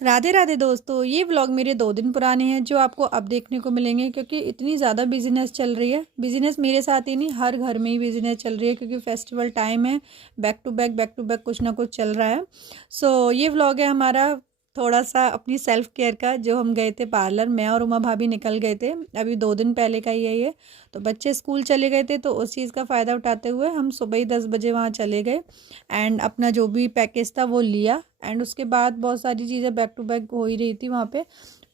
राधे राधे दोस्तों, ये व्लॉग मेरे 2 दिन पुराने हैं जो आपको अब देखने को मिलेंगे क्योंकि इतनी ज़्यादा बिजीनेस चल रही है। बिजीनेस मेरे साथ ही नहीं, हर घर में ही बिजीनेस चल रही है क्योंकि फेस्टिवल टाइम है। बैक टू बैक कुछ ना कुछ चल रहा है। ये व्लॉग है हमारा थोड़ा सा अपनी सेल्फ केयर का। जो हम गए थे पार्लर, मैं और उमा भाभी निकल गए थे, अभी 2 दिन पहले का ही है ये। तो बच्चे स्कूल चले गए थे तो उस चीज़ का फ़ायदा उठाते हुए हम सुबह ही 10 बजे वहाँ चले गए एंड अपना जो भी पैकेज था वो लिया। एंड उसके बाद बहुत सारी चीज़ें बैक टू बैक हो ही रही थी वहाँ पे,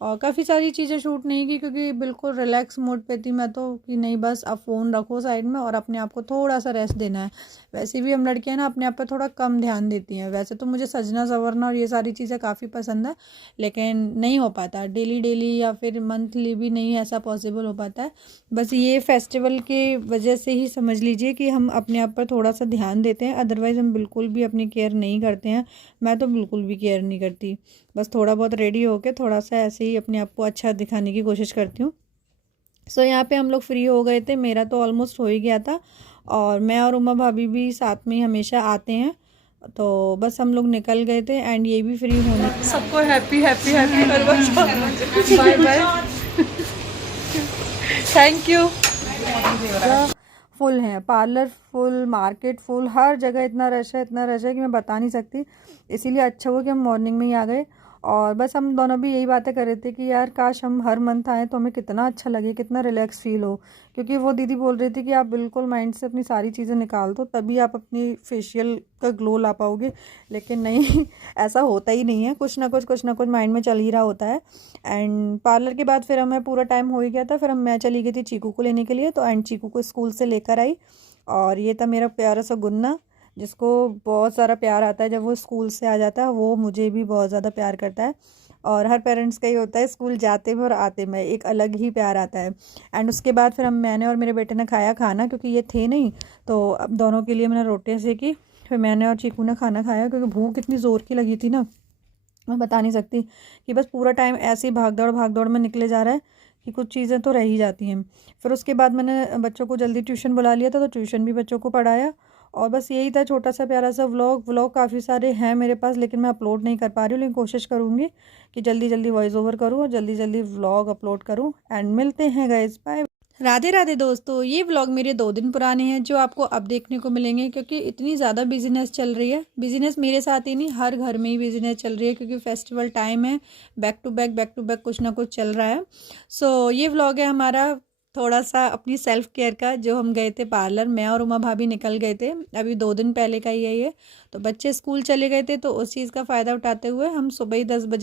और काफ़ी सारी चीज़ें शूट नहीं की क्योंकि बिल्कुल रिलैक्स मोड पे थी मैं तो, कि नहीं बस अब फ़ोन रखो साइड में और अपने आप को थोड़ा सा रेस्ट देना है। वैसे भी हम लड़कियां ना अपने आप पे थोड़ा कम ध्यान देती हैं। वैसे तो मुझे सजना संवरना और ये सारी चीज़ें काफ़ी पसंद है, लेकिन नहीं हो पाता डेली डेली या फिर मंथली भी नहीं ऐसा पॉसिबल हो पाता है। बस ये फेस्टिवल के वजह से ही समझ लीजिए कि हम अपने आप पर थोड़ा सा ध्यान देते हैं, अदरवाइज़ हम बिल्कुल भी अपनी केयर नहीं करते हैं। मैं तो बिल्कुल भी केयर नहीं करती, बस थोड़ा बहुत रेडी होके थोड़ा सा ऐसे ही अपने आप को अच्छा दिखाने की कोशिश करती हूँ। यहाँ पे हम लोग फ्री हो गए थे, मेरा तो ऑलमोस्ट हो ही गया था, और मैं और उमा भाभी भी साथ में ही हमेशा आते हैं। तो बस हम लोग निकल गए थे एंड ये भी फ्री होने। सबको happy happy happy bye bye, thank you. Full है पार्लर, फुल मार्केट, फुल हर जगह इतना रश है, इतना रश है कि मैं बता नहीं सकती। इसीलिए अच्छा हुआ कि हम मॉर्निंग में ही आ गए। और बस हम दोनों भी यही बातें कर रहे थे कि यार काश हम हर मंथ आएँ तो हमें कितना अच्छा लगे, कितना रिलैक्स फील हो। क्योंकि वो दीदी बोल रही थी कि आप बिल्कुल माइंड से अपनी सारी चीज़ें निकाल दो तभी आप अपनी फेशियल का ग्लो ला पाओगे, लेकिन नहीं ऐसा होता ही नहीं है। कुछ ना कुछ माइंड में चल ही रहा होता है। एंड पार्लर के बाद फिर हमें पूरा टाइम हो ही गया था, फिर मैं चली गई थी चीकू को लेने के लिए। तो एंड चीकू को स्कूल से लेकर आई, और ये था मेरा प्यारा सा गुन्ना, जिसको बहुत सारा प्यार आता है जब वो स्कूल से आ जाता है। वो मुझे भी बहुत ज़्यादा प्यार करता है, और हर पेरेंट्स का ही होता है, स्कूल जाते में और आते में एक अलग ही प्यार आता है। एंड उसके बाद फिर मैंने और मेरे बेटे ने खाया खाना, क्योंकि ये थे नहीं तो अब दोनों के लिए मैंने रोटियां सेकी। फिर मैंने और चीकू ने खाना खाया क्योंकि भूख इतनी ज़ोर की लगी थी ना, मैं बता नहीं सकती। कि बस पूरा टाइम ऐसे ही भाग दौड़ में निकले जा रहा है कि कुछ चीज़ें तो रह ही जाती हैं। फिर उसके बाद मैंने बच्चों को जल्दी ट्यूशन बुला लिया था, तो ट्यूशन भी बच्चों को पढ़ाया। और बस यही था छोटा सा प्यारा सा व्लॉग काफ़ी सारे हैं मेरे पास, लेकिन मैं अपलोड नहीं कर पा रही हूँ, लेकिन कोशिश करूँगी कि जल्दी जल्दी वॉइस ओवर करूँ और जल्दी जल्दी व्लॉग अपलोड करूँ। एंड मिलते हैं गाइस, बाय। राधे राधे दोस्तों, ये व्लॉग मेरे 2 दिन पुराने हैं जो आपको अब देखने को मिलेंगे क्योंकि इतनी ज़्यादा बिजीनेस चल रही है। बिजीनेस मेरे साथ ही नहीं, हर घर में ही बिजीनेस चल रही है क्योंकि फेस्टिवल टाइम है। बैक टू बैक कुछ ना कुछ चल रहा है। ये व्लॉग है हमारा थोड़ा सा अपनी सेल्फ केयर का। जो हम गए थे पार्लर, मैं और उमा भाभी निकल गए थे, अभी 2 दिन पहले का ही है ये। तो बच्चे स्कूल चले गए थे तो उस चीज़ का फ़ायदा उठाते हुए हम सुबह ही 10 बजे